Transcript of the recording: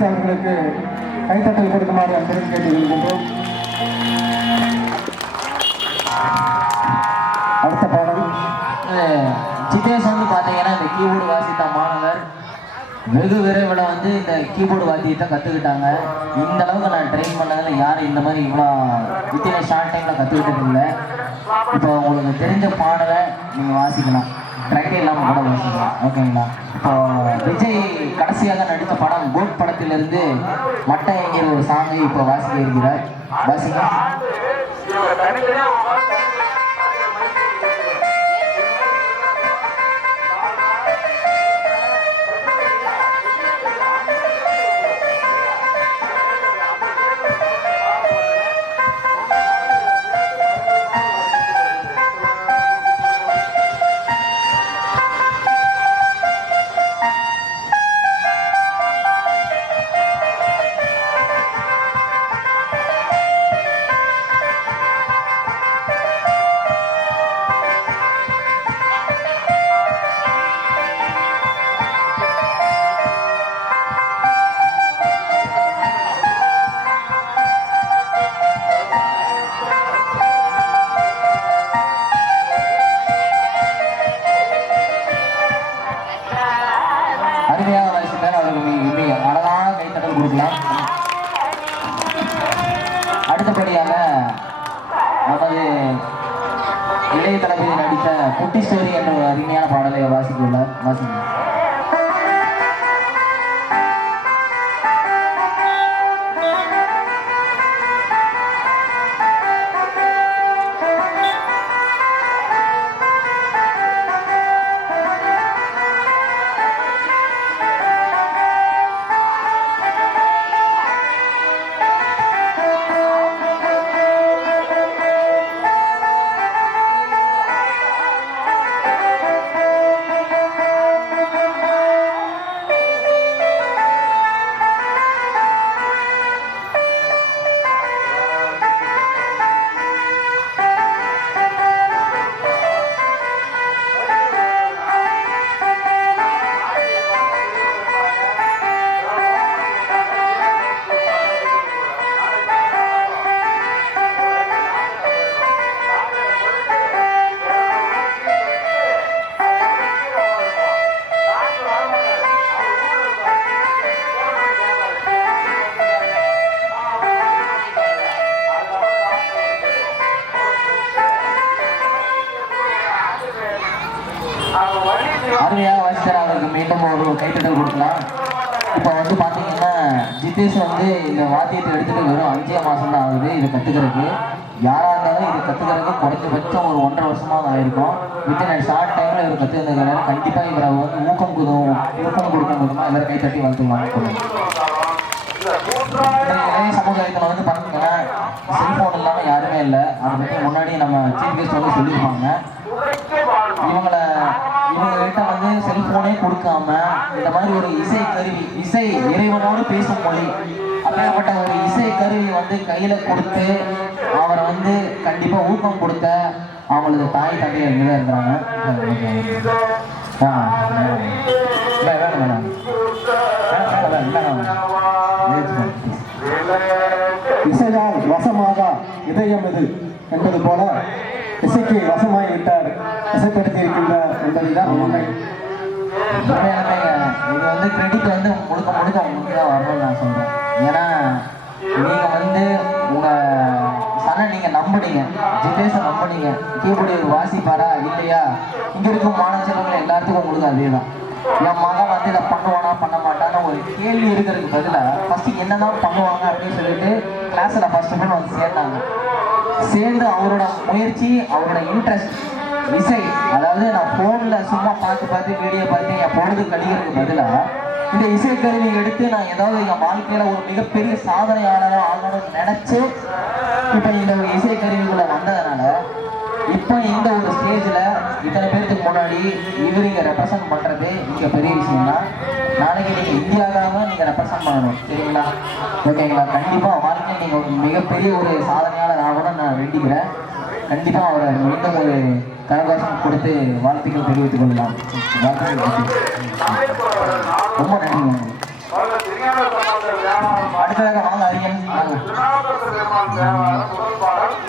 வாசித்த அவர்களுக்கு கைத்தட்டல் கொடுக்குமாறு அன்புடன் கேட்டுக்கொள்கின்றோம். அடுத்த பாடல் ஜிதேஷ் வந்து பார்த்தீங்கன்னா இந்த கீபோர்டு வாசித்த மாணவர் வெகு விரைவில் வந்து இந்த கீபோர்டு வாத்தியத்தை கற்றுக்கிட்டாங்க. இந்த அளவுக்கு நான் ட்ரெயின் பண்ணதில் யாரும் இந்த மாதிரி இவ்வளோ வித்தின் ஷார்ட் டைமில் கற்றுக்கிட்டது இல்லை. இப்போ உங்களுக்கு தெரிஞ்ச பாடலை நீங்கள் வாசிக்கலாம், ட்ரைனே இல்லாமல் கூட வாசிக்கலாம். ஓகேங்களா? இப்போ விஜய் கடைசியாக நடித்த படம் கோட் படத்திலிருந்து மட்டை என்கிற ஒரு சாங்கை இப்போ வாசிக்க இருக்கிறார். வாசிக்க அடுத்தபடியாக நமது இளைய தளபதி நடித்த குட்டி ஸ்டோரி என்ற ஒரு அருமையான பாடலை வாசித்துள்ளார். வாசிக்க அருமையாக வாசித்தார். அவருக்கு மீண்டும் ஒரு கைத்தட்டல் கொடுக்கலாம். இப்போ வந்து பார்த்தீங்கன்னா ஜிதேஷ் வந்து இந்த வாத்தியத்தை எடுத்துகிட்டு வெறும் 5 மாதம் தான் ஆகுது இதை கற்றுக்கிறதுக்கு. யாராக இருந்தாலும் இது கற்றுக்கிறதுக்கு குறைஞ்சபட்சம் ஒரு 1.5 வருஷமாக ஆகிருக்கும். வித்தின் ஷார்ட் டைமில் இவர் கற்றுக்கிறதுனால கண்டிப்பாக இவரை வந்து ஊக்கம் கொடுக்கும் மூலமாக எல்லாரும் கைத்தட்டி வாழ்த்துவாங்க. இளைய சமுதாயத்தில் வந்து பார்த்தீங்கன்னா செல்ஃபோன் இல்லாமல் யாருமே இல்லை. அதை பற்றி முன்னாடி நம்ம சீஃப் கெஸ்ட் வந்து சொல்லியிருப்பாங்க. இவங்ககிட்ட வந்து செல்போனே கொடுக்காம இந்த மாதிரி ஒரு இசை கருவி, இசை இறைவனோடு பேசும் மொழி, அப்படிப்பட்ட ஒரு இசை கருவி வந்து கையில கொடுத்து அவரை வந்து கண்டிப்பா ஊக்கம் கொடுத்த அவங்களது தாய் தந்தையர் இங்கே தான் இருக்கிறாங்க. இசையால் வசமாக இதயம் இது என்பது போல இசைக்கு வசமாகி விட்டார், இசைப்படுத்தி இருக்கின்றார் என்பதுதான் உண்மை. இது வந்து கிரெடிட் வந்து முழுக்க உங்களுக்கு தான் வரணும்னு நான் சொல்றேன். ஏன்னா நீங்க வந்து உங்க சனை நீங்க நம்பினீங்க, ஜிதேஷை நம்பினீங்க. கீபோர்டு வாசிப்பாரா இல்லையா, இங்க இருக்கும் மாணவ செல்வங்கள் எல்லாத்துக்கும் உங்களுக்கு அதே தான். என் மகன் வந்து இதை பண்ணுவானா பண்ண மாட்டான்னு ஒரு கேள்வி இருக்கிறதுக்கு பதிலாக ஃபர்ஸ்ட் என்னதான் பண்ணுவாங்க அப்படின்னு சொல்லிட்டு கிளாஸ்ல ஃபர்ஸ்ட் ஆஃப் ஆல் வந்து சேர்ந்தாங்க. சேர்ந்து அவரோட முயற்சி, அவரோட இன்ட்ரெஸ்ட் இசை, அதாவது நான் ஃபோனில் சும்மா பார்த்து வீடியோ பார்த்து என் பொழுது கழிக்கிறதுக்கு பதிலாக இந்த இசைக்கருவி எடுத்து நான் ஏதாவது என் வாழ்க்கையில் ஒரு மிகப்பெரிய சாதனையாளராக ஆகணும்னு நினச்சி இப்போ இந்த ஒரு இசைக்கருவிக்குள்ளே வந்ததுனால இப்போ இந்த ஒரு ஸ்டேஜில் இத்தனை பேருக்கு முன்னாடி இவர் இங்கே ரெப்ரசன்ட் பண்ணுறது இங்கே பெரிய விஷயம் தான். நாளைக்கு நீங்கள் இந்தியாவாக நீங்கள் ரெப்ரசன்ட் பண்ணணும், சரிங்களா? ஓகேங்களா? கண்டிப்பாக வாழ்க்கையில் நீங்கள் ஒரு மிகப்பெரிய ஒரு சாதனையாளர் ஆகணும்னு நான் வேண்டிக்கிறேன். கண்டிப்பாக அவரை மீண்டும் ஒரு கரகோஷம் கொடுத்து வாழ்த்துக்கள் தெரிவித்துக் கொள்ளலாம். ரொம்ப நன்றி. அடுத்ததாக வாங்க அறிஞன் வாங்க.